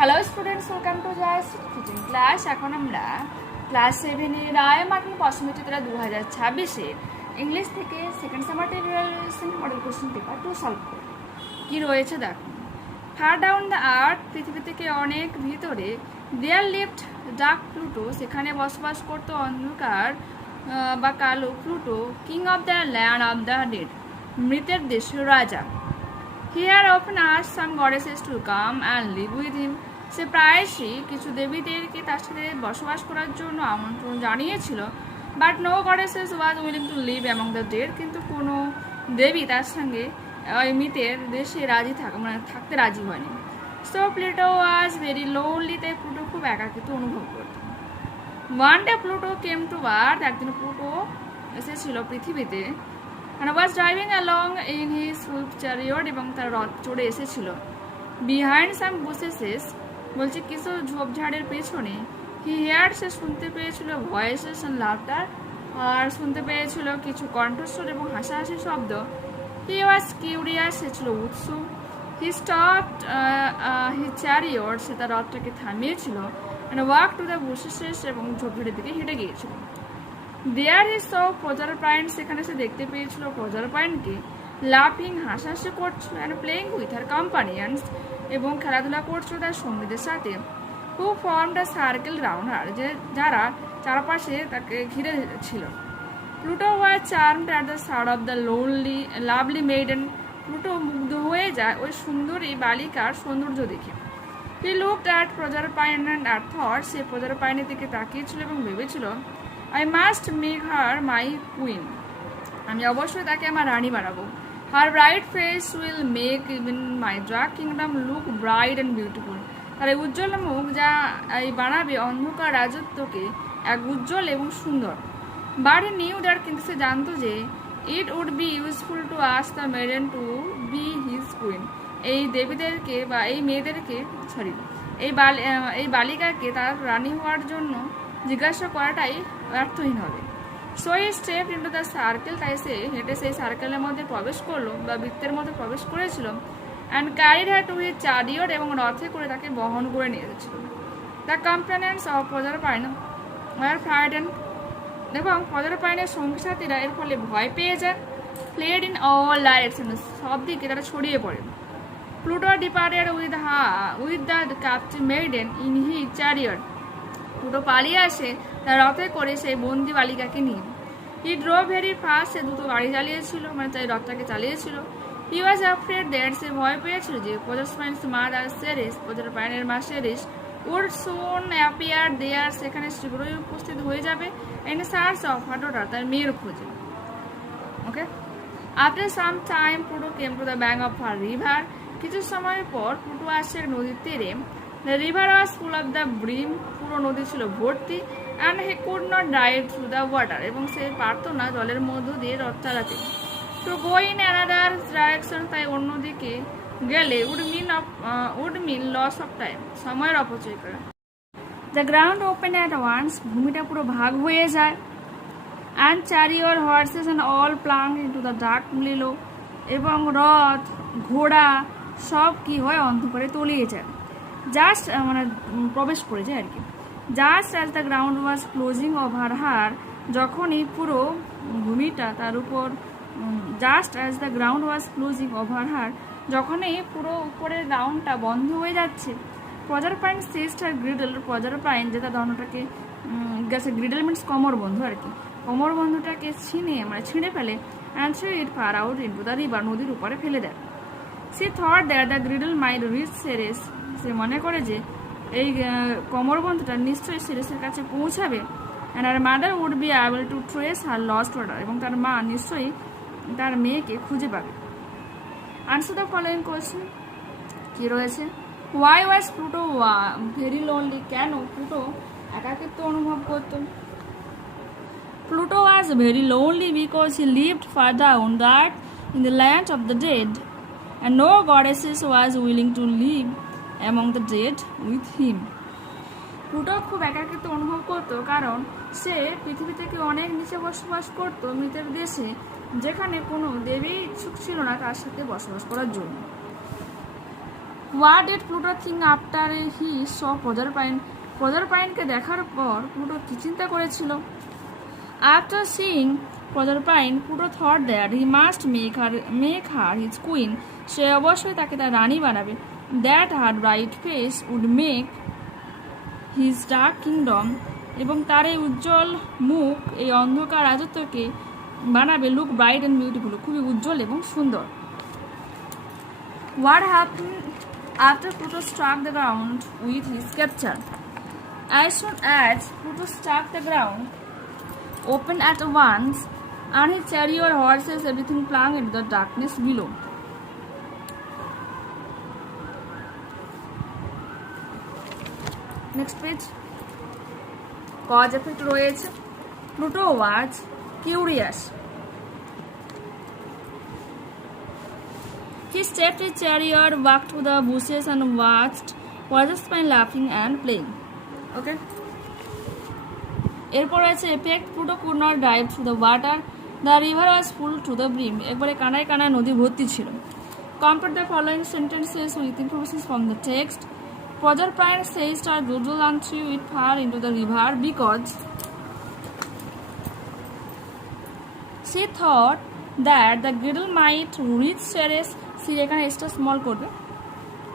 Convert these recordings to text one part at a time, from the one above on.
Hello students, welcome to Jayashree teaching class. এখন আমরা class 7 এর রায়মার্কিন পশ্চিমচিত্রা 2026 ইংলিশ থেকে সেকেন্ড সামারটাইম revision model question paper 2 solve করব। কি রয়েছে দেখো। ফার ডাউন দ্য আর্থ, পৃথিবী থেকে অনেক ভিতরে, দেয়ার লিভড ডার্ক প্লুটো, সেখানে বসবাস করতো অন্ধকার বা কালো Pluto, king of the land of the dead, মৃতের দেশের রাজা। He had often asked some goddesses to come and live with him. সে প্রায়শই কিছু দেবীদেরকে তার সাথে বসবাস করার জন্য আমন্ত্রণ জানিয়েছিল, but no goddesses was willing to live among the dead, কিন্তু কোনো দেবী তার সঙ্গে ওই মৃতের দেশে থাকতে রাজি হয়নি। So Pluto was very lonely, তাই প্লুটো খুব একাকিত্ব অনুভব করত। One day Pluto came to earth, একদিন প্লুটো এসেছিল পৃথিবীতে, and was driving along in his swift chariot, এবং তার রথ চড়ে এসেছিল। Behind some bushes, বলছে কিছু ঝোপঝাড়ের পেছনে, he heard, সে শুনতে পেয়েছিল voices and laughter, আর শুনতে পেয়েছিল কিছু কণ্ঠস্বর এবং হাসাহাসি শব্দ। He was curious, সে ছিল উৎসুক। He stopped his chariot, সে তার রথটাকে থামিয়েছিল, and walked to the bushes, এবং ঝোপঝাড়ের দিকে হেঁটে গিয়েছিল। There he saw Proserpine, সেখানে সে দেখতে পেয়েছিল প্রজারপাইনকে, লাফিং, হাসাহাসি করছিল, and playing with her companions, এবং খেলাধুলা করছিল তার সঙ্গীদের সাথে, who formed a circle round her, যারা চারপাশে তাকে ঘিরে ছিল। Pluto was charmed at the sight of the lovely maiden, Pluto মুগ্ধ হয়ে যায় ওই সুন্দরী বালিকার সৌন্দর্য দেখে। He looked at Proserpine and thought, সে প্রজারপাইনের দিকে তাকিয়েছিল এবং ভেবেছিল, I must make her my queen, আমি অবশ্যই তাকে আমার রানী বানাবো। Her bright face will make even my dark kingdom look bright and beautiful, তার এই উজ্জ্বল মুখ যা এই বানাবে অন্ধকার রাজত্বকে এক উজ্জ্বল এবং সুন্দর। But he knew that, কিন্তু সে জানতো যে, it would be useful to ask the maiden to be his queen, এই দেবীদেরকে বা এই মেয়েদেরকে এই বালিকাকে তার রানী হওয়ার জন্য জিজ্ঞাসা করাটাই অর্থহীন হবে। So he stepped into the circle, তাই সে হেঁটে সেই সার্কেলের মধ্যে প্রবেশ করলো বা বৃত্তের মধ্যে প্রবেশ করেছিল, and carried her to his chariot, এবং রথে করে তাকে বহন করে নিয়ে এসেছিল। The companions of Proserpine were frightened, এবং প্রজারপাইনের সঙ্গী সাথীরা এর ফলে ভয় পেয়ে যায়। ফ্লেড ইন অল ডাইরেকশন, সব দিকে তারা ছড়িয়ে পড়ে। Pluto departed with the captive maiden in his chariot, Pluto পালিয়ে আসে তার রথে করে সেই বন্দি বালিকাকে নিয়ে। হি ড্রোভ ভেরি ফাস্ট, সে দ্রুত গাড়ি চালিয়েছিল, তাই রথটাকে চালিয়েছিল। হি ওয়াজ অ্যাফ্রেড দ্যাট, সে ভয় পেয়েছিল যে প্রজারপাইনস মাদার সেরিস, প্রজারপাইনের মা সেরিস, উড সুন অ্যাপিয়ার দেয়ার, সেখানে শীঘ্রই উপস্থিত হয়ে যাবে, in search of her daughter, তার মেয়ের খোঁজে। Okay, after some time Pluto came to the bank of her river, কিছু সময় পর প্লুটো আসে নদীর তীরে। The river was full of the brim, পুরো নদী ছিল ভর্তি, and he could not drive through the water, এবং সে পারত না জলের মধ্য দিয়ে রথ চালাতে। To go in another direction, তাই অন্যদিকে গেলে would mean loss of time, সময়ের অপচয় করা। The ground opened at once, ভূমিটা পুরো ভাগ হয়ে যায়, and chariot, horses and all plunged into the dark below, এবং রথ, ঘোড়া সব কি হয় অন্ধকারে তলিয়ে যায়, জাস্ট প্রবেশ করে যায় আর কি। Just as the ground was closing over her, যখনই পুরো ভূমিটা তার উপর, just as the ground was closing over her, যখনই পুরো উপরের গ্রাউন্ডটা বন্ধ হয়ে যাচ্ছে। প্রজারপাইন সিজড হার গ্রিডল, প্রজারপাইন যে তার দণ্ডটাকে গেছে, গ্রিডল মিনস কোমর বন্ধু আর কি, কোমর বন্ধুটাকে ছিঁড়ে ফেলে, and throw it far out into the river, নদীর উপরে ফেলে দেয়। She thought that the girdle might reach Ceres, সে মনে করে যে এই কোমরবন্ধটা নিশ্চয়ই সেরেসের কাছে পৌঁছাবে, and her mother would be able to trace her lost daughter, এবং তার মা নিশ্চয়ই তার মেয়েকে খুঁজে পাবে। আনসার দ্য ফলোয়িং কোয়েশ্চেন, কি রয়েছে। Why was Pluto very lonely, কেন প্লুটো একাকিত্ব অনুভব করত। Pluto was very lonely because he lived far down the earth in the land of the dead, and no goddesses was willing to live among the dead with him. Pluto খুব একাকিত্ব অনুভব করত কারণ সে পৃথিবী থেকে অনেক নিচে বসবাস করত, মৃতের দেশে, যেখানে কোনো দেবী ইচ্ছুক ছিল না তার সাথে বসবাস করার জন্য। What did Pluto think after he saw Proserpine? প্রজারপাইনকে দেখার পর প্লুটো কি চিন্তা করেছিল? After seeing Proserpine Pluto thought that he must make her his queen. সে অবশ্যই তাকে তার রানী বানাবে। That her bright face would make his dark kingdom, এবং তার এই উজ্জ্বল মুখ এই অন্ধকার রাজত্বকে বানাবে লুক ব্রাইট অ্যান্ড বিউটিফুল, খুবই উজ্জ্বল এবং সুন্দর। What happen after Pluto struck the ground with his capture? As soon as Pluto struck the ground, opened at once, and his chariot, horses, everything plunged into the darkness below. Next page. Cause effect রয়েছে। Pluto was curious. He stepped his chariot, walked to the bushes, and watched Proserpine laughing and playing. Okay, এরপর আছে effect. Pluto could not drive through the water, the river was full to the brim. একবারে কানায় কানায় নদী ভর্তি ছিল। Compare the following sentences with information from the text. Proserpine says her doodle and threw with far into the river because she thought that the girdle might reach Ceres. She এখানে extra small করবে।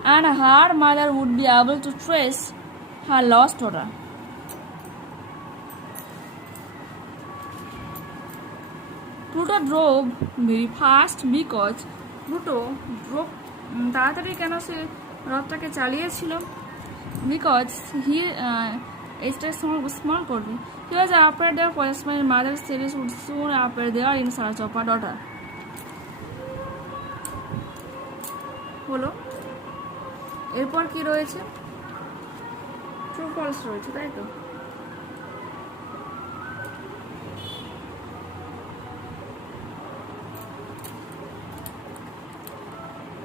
And her mother would be able to trace her lost daughter. Pluto drove very fast because Pluto drove তাড়াতাড়ি কেন সে রথটাকে চালিয়েছিল? Because he এটা small করবে। He was afraid that Proserpine's mother Ceres would soon appear there in search of her daughter. হলো, এরপর কি রয়েছে? True false রয়েছে, তাই তো?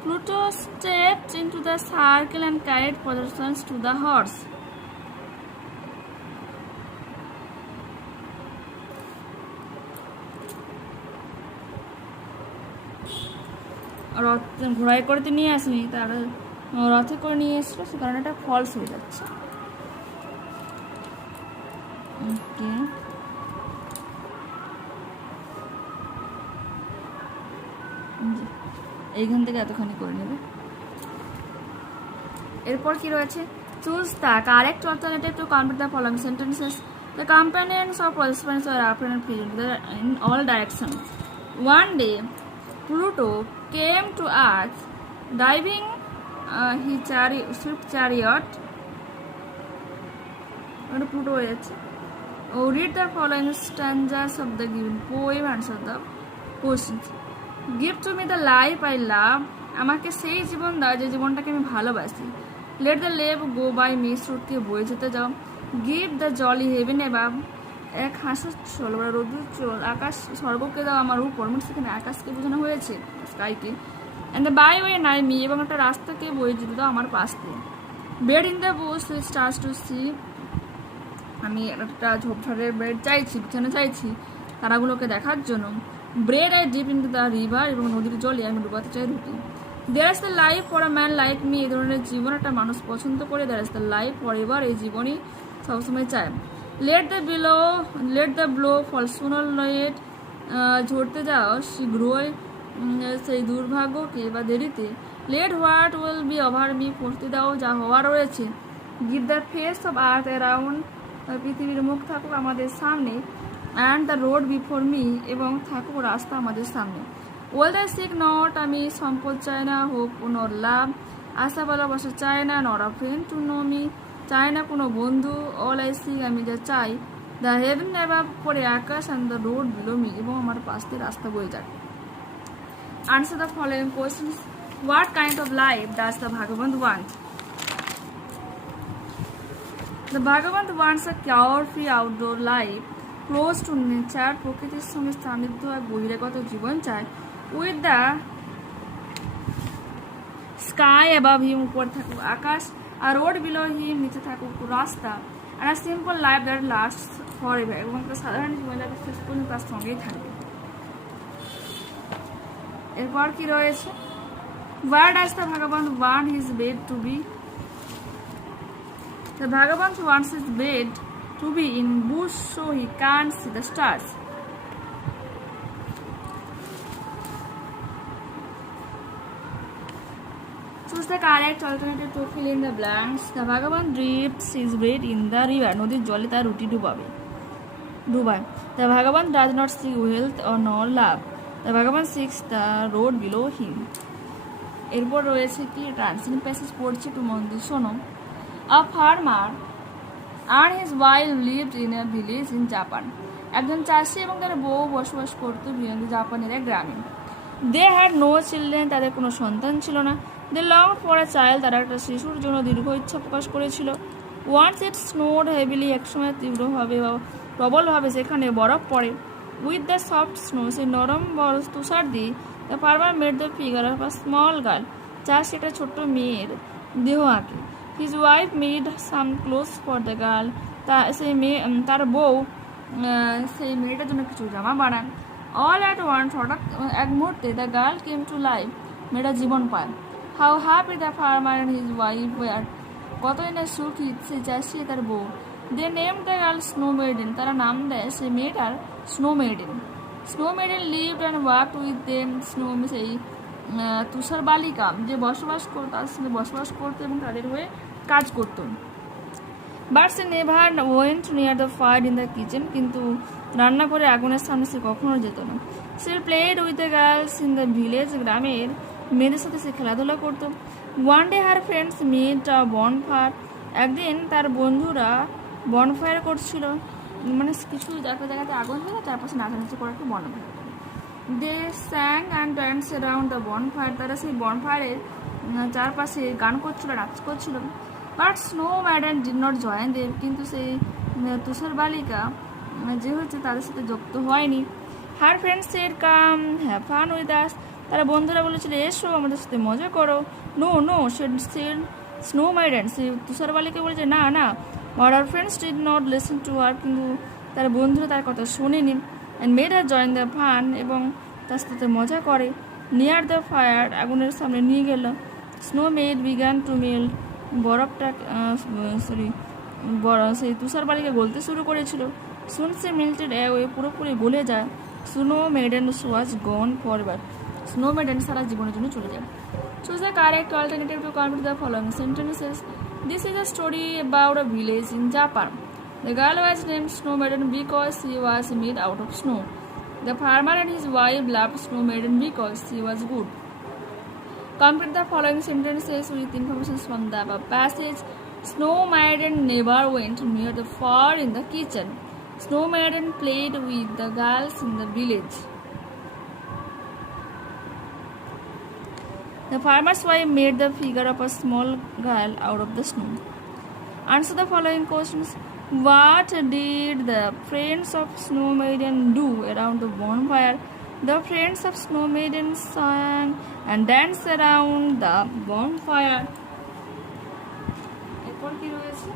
Pluto stepped into the circle and carried Proserpine to the horse. রথ ঘোড়ায় করতে নিয়ে আসেনি, তার রথে করে নিয়ে এসেছিল, সে কারণে এটা ফলস হয়ে যাচ্ছে। এইখান থেকে এতখানি করে নেবে। এরপর কি রয়েছে? Choose the correct alternative to complete the following sentences. The companions of Proserpine were afraid and fled in all directions. One day, Pluto came to Earth, driving his swift chariot. Pluto হয়ে যাচ্ছে। Read the following stanzas of the given poem and answer the questions. Give to me the life I love. আমাকে সেই জীবন দাও যে জীবনটাকে আমি ভালোবাসি। Let the life go by me. স্রোতকে বয়ে যেতে দাও। Give the jolly heaven above. এক হাসির চল বা রোদ্দুর চল আকাশ স্বর্গকে দাও আমার উপর। মানে সেখানে আকাশকে বোঝানো হয়েছে, স্কাইকে। And the byway nigh me. এবং একটা রাস্তাকে বয়ে যেতে দাও আমার পাশ দিয়ে। Bed in the bush with stars to see. আমি একটা ঝোপঝাড়ের বেড চাইছি, বিছানা চাইছি তারাগুলোকে দেখার জন্য। Bread I dip into the river. এবং নদীর জলে আমি ডুবাতে চাই রুটি। There is the life for a man like me. এই ধরনের জীবন একটা মানুষ পছন্দ করে। There is the life forever. এই জীবনই সবসময় চায়। Let the blow fall sooner late. ঝরতে যাও শীঘ্রই সেই দুর্ভাগ্যকে বা দেরিতে। Let what will be over me. পড়তে দাও যা হওয়ার রয়েছে। Give the face of earth around. পৃথিবীর মুখ থাকুক আমাদের সামনে। And the road before me. এবং থাকুক রাস্তা আমাদের সামনে। Well the sick not. আমি সম্পদ চাই না, হোপ নর লাভ। আশা ভালোবাসা চাই না, nor a friend to know me. চাই না কোনো বন্ধু। All I seek. আমি যা চাই। The heaven above. পরে আকাশ। And the road below me. এবং আমার পাশ দিয়ে রাস্তা বয়ে যাক। Answer the following questions. What kind of life does the vagabond want? The Bhagavan wants a carefree outdoor life, close to nature. প্রকৃতির সঙ্গে সান্নিধ্য এক বহিরাগত জীবন চায়। With the sky above him, উপর থাকুক আকাশ। আর রোড বিলো হিম, নিচে থাকুক রাস্তা। আর a simple life that lasts forever. এবং একটা সাধারণ জীবন যাতে শেষ পর্যন্ত তার সঙ্গেই থাকবে। এরপর কি রয়েছে? Where does the vagabond want his bed to be? The vagabond wants his bed to be in bush so he can't see the stars. Choose the correct alternative to fill in the blanks. The vagabond dips his bed in the river. নদীর জলে তার রুটি ডুবায়. The vagabond does not seek wealth or nor love. The vagabond seeks the road below him. এরপর রয়েছে কি translation passage পড়ছি, একটু মন দিয়ে শোনো। A farmer and his wife lived in a village in Japan. একজন চাষি এবং তার বউ বসবাস করত জাপানের এক গ্রামে। They had no children. তাদের কোনো সন্তান ছিল না। They longed for a child. তারা একটা শিশুর জন্য দীর্ঘ ইচ্ছা প্রকাশ করেছিল। Once it snowed heavily. একসময় তীব্রভাবে বা প্রবলভাবে সেখানে বরফ পড়ে। With the soft snow. সেই নরম তুষার দিয়ে the farmer made the figure of a small girl. চাষি একটা ছোট্ট মেয়ের দেহ আঁকে। His wife made some clothes for the girl. তার বউ সেই মেয়েটার জন্য কিছু জামা বানায়। All at once, হঠাৎ এক মুহূর্তে the girl came to life. মেয়েটা জীবন পায়। How happy the farmer and his wife were. কতই না সুখী সেই চাষি তার বউ। They named the girl Snow Maiden. তারা নাম দেয় সেই মেয়েটার Snow Maiden. Snow Maiden lived and worked with them. Snow সেই তুষার বালিকা যে তার সঙ্গে বসবাস করতো এবং তাদের হয়ে কাজ করতো। But she never went near the fire in the kitchen. কিন্তু রান্নাঘরে আগুনের সামনে সে কখনো যেত না। She played with the girls in the village. গ্রামের মেয়েদের সাথে সে খেলাধুলা করতো। One day her friends made a bonfire. একদিন তার বন্ধুরা বনফায়ার করছিল, মানে কিছু জায়গাতে আগুন হয়ে চারপাশে নাচানাচি করে একটা bonfire. They sang and danced around the bonfire. তারা সেই বনফায়ারের চারপাশে গান করছিল, নাচ করছিল। But Snow Maiden did not join them. কিন্তু সেই তুষার বালিকা যে হচ্ছে তাদের সাথে যুক্ত হয়নি। Her friends said, "Come, have fun with us." তারা বন্ধুরা বলেছিল, এসো আমাদের সাথে মজা করো। No, no, said Snow Maiden. সেই তুষার বালিকা বলেছে, না না। But her friends did not listen to her. কিন্তু তার বন্ধুরা তার কথা শোনেনি। And made her join the fun. এবং তার সাথে মজা করে। Near the fire. আগুনের সামনে নিয়ে গেল। Snow Maiden began to melt. বরফটা সেই তুষার বালিকা গলতে শুরু করেছিল। Soon she melted away. পুরোপুরি গলে যায়। Snow Maiden was gone forever. Snow Maiden সারা জীবনের জন্য চলে যায়। Choose the correct alternative to complete the following sentences. This is a story about a village in Japan. The girl was named Snow Maiden because she was made out of snow. The farmer and his wife loved Snow Maiden because she was good. Complete the following sentences with information from the above passage. Snow Maiden never went near the fire in the kitchen. Snow Maiden played with the girls in the village. The farmer's wife made the figure of a small girl out of the snow. Answer the following questions. What did the friends of Snow Maiden do around the bonfire? The friends of Snow Maiden sang and danced around the bonfire. এরপর কি রয়েছে?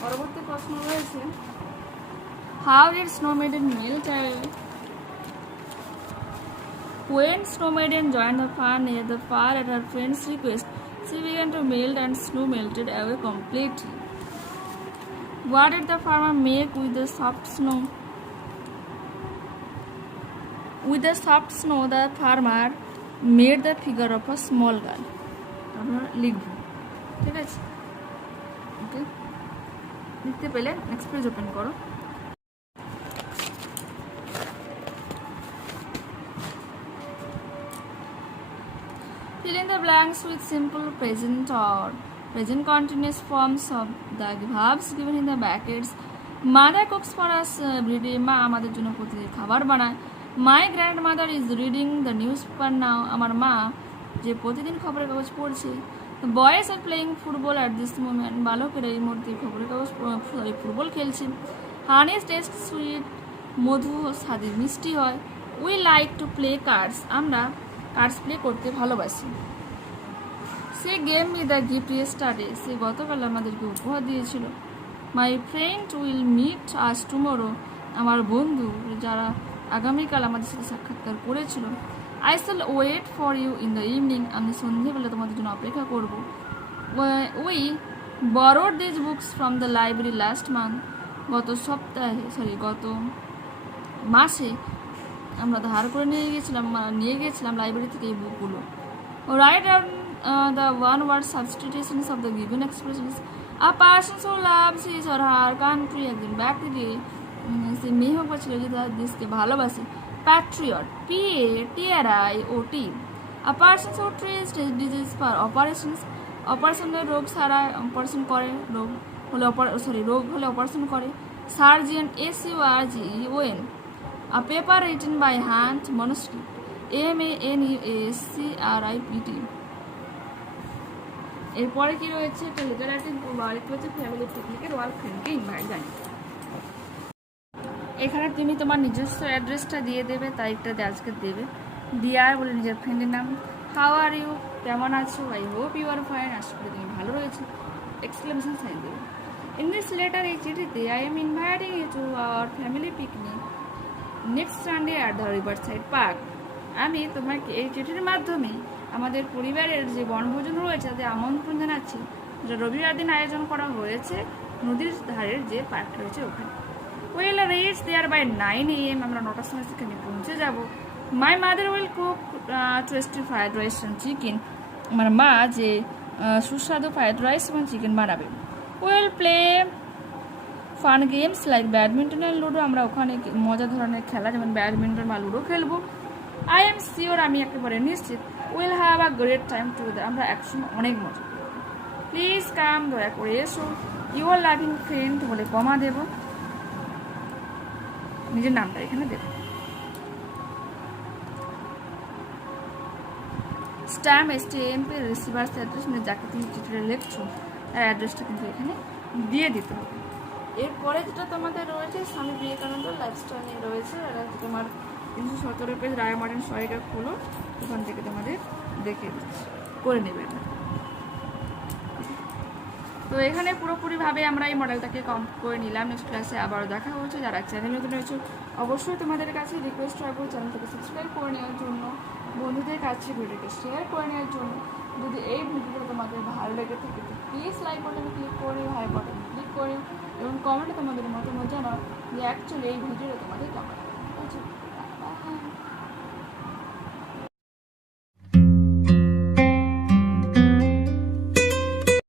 পরবর্তী প্রশ্ন রয়েছে, How did Snow Maiden melt away? When Snow Maiden joined the fire near the fire at her friend's request, she began to melt and snow melted away completely. What did the farmer make with the soft snow? With the soft snow, the farmer made the figure of a small girl. আমরা লিখব, ঠিক আছে? ওকে, লিখতে পেলে next page open করো। Fill in the blanks with simple present or present continuous forms of the verbs given in the brackets. Mother cooks for us every day. মা আমাদের জন্য প্রতিদিন খাবার বানায়। My grandmother is reading the newspaper now. আমার মা যে প্রতিদিন খবরের কাগজ পড়ছে। The boys are playing football at this moment. বালকেরা এই মুহূর্তে খবরের কাগজ ফুটবল খেলছে। Honey tastes sweet. মধু স্বাদে মিষ্টি হয়। We like to play cards. আমরা কার্ডস প্লে করতে ভালোবাসি। সে gave me the gift yesterday. সে গতকাল আমাদেরকে উপহার দিয়েছিল। My friend will meet us tomorrow. আমার বন্ধু যারা আগামীকাল আমাদের সাথে সাক্ষাৎকার করেছিল। I shall wait for you in the evening. আমি সন্ধ্যেবেলা তোমাদের জন্য অপেক্ষা করব. We borrowed these books from the library last month. গত মাসে আমরা ধার করে নিয়ে গেছিলাম লাইব্রেরি থেকে এই বুকগুলো. Write down the one-word substitutions of the given expressions. A person who loves his or her country, একজন ব্যক্তিকে সে মেয়ে হোক বা ছেলে যদি তার দেশকে ভালোবাসে. Patriot, P-A-T-R-I-O-T. A person who treats disease for operations. অপারেশনের রোগ ছাড়া অপারেশন করে, রোগ হলে অপারেশন করে. Surgeon, S-U-R-G-E-O-N. A paper written by hand, manuscript. M-A-N-U-S-C-R-I-P-T. এরপরে কি রয়েছে, একটা লেটার রাইটিং করবো, আরেকটা হচ্ছে ফ্যামিলি পিকনিকের ওয়ার্ক ফ্রেন্ডকে ইনভাইট জানি. এখানে তুমি তোমার নিজস্ব অ্যাড্রেসটা দিয়ে দেবে, তারিখটা আজকে দেবে, ডিয়ার বলে নিজের ফ্রেন্ডের নাম, হাউ আর ইউ, কেমন আছো, I hope you are fine, আশা করি তুমি ভালো রয়েছে, এক্সক্লেমেশন সাইন দেবে. ইন দিস লেটার, এই চিঠিতে, I am inviting you to our family picnic next Sunday at the river side park. আমি তোমাকে এই চিঠির মাধ্যমে আমাদের পরিবারের যে বনভোজন রয়েছে তাতে আমন্ত্রণ জানাচ্ছি, যেটা রবিবার দিন আয়োজন করা হয়েছে নদীর ধারের যে পার্ক রয়েছে ওখানে. Will reach there by 9 AM. আমরা 9টার সময় সেখানে পৌঁছে যাব. My mother will cook tasty fried rice and chicken. আমার মা যে সুস্বাদু ফ্রাইড রাইস এবং চিকেন বানাবে. Will play fun games like badminton and ludo. আমরা ওখানে মজা ধরনের খেলা যেমন ব্যাডমিন্টন বা লুডো খেলবো. আই এম শিওর, আমি একেবারে নিশ্চিত, will have a great time together. আমরা একসময় অনেক মজা করব. প্লিজ কাম, দয়া করে এসো, ইউর লাভিং ফ্রেন্ড বলে কমা দেব, নিজের নামটা এখানে দেব. স্ট্যাম্প, STAMP, রিসিভার্স অ্যাড্রেস, যাকে তুমি চিঠিটা লিখছো তার অ্যাড্রেসটা কিন্তু এখানে দিয়ে দিতে হবে. এরপরে যেটা তোমাদের রয়েছে স্বামী বিবেকানন্দ লাইফস্টাইল নিয়ে রয়েছে, এটা তোমার 317 পেজ রায় মডার্ন সহায়িকা খোলো, ওখান থেকে তোমাদের দেখে দিচ্ছি, করে নেবে. তো এখানে পুরোপুরিভাবে আমরা এই মডেলটাকে কমপ্লিট করে নিলাম. নেক্সট ক্লাসে আবারও দেখা হচ্ছে. যারা চ্যানেল নতুন রয়েছে অবশ্যই তোমাদের কাছে রিকোয়েস্ট রাখবো চ্যানেলটাকে সাবস্ক্রাইব করে নেওয়ার জন্য, বন্ধুদের কাছে ভিডিওটি শেয়ার করে নেওয়ার জন্য. যদি এই ভিডিওটা তোমাদের ভালো লেগে থাকে তো প্লিজ লাইক বাটনে ক্লিক করে, হাই বাটনে ক্লিক করে এবং কমেন্টে তোমাদের মতামত জানাও যে অ্যাকচুয়ালি এই ভিডিওটা তোমাদের কেমন লাগছে.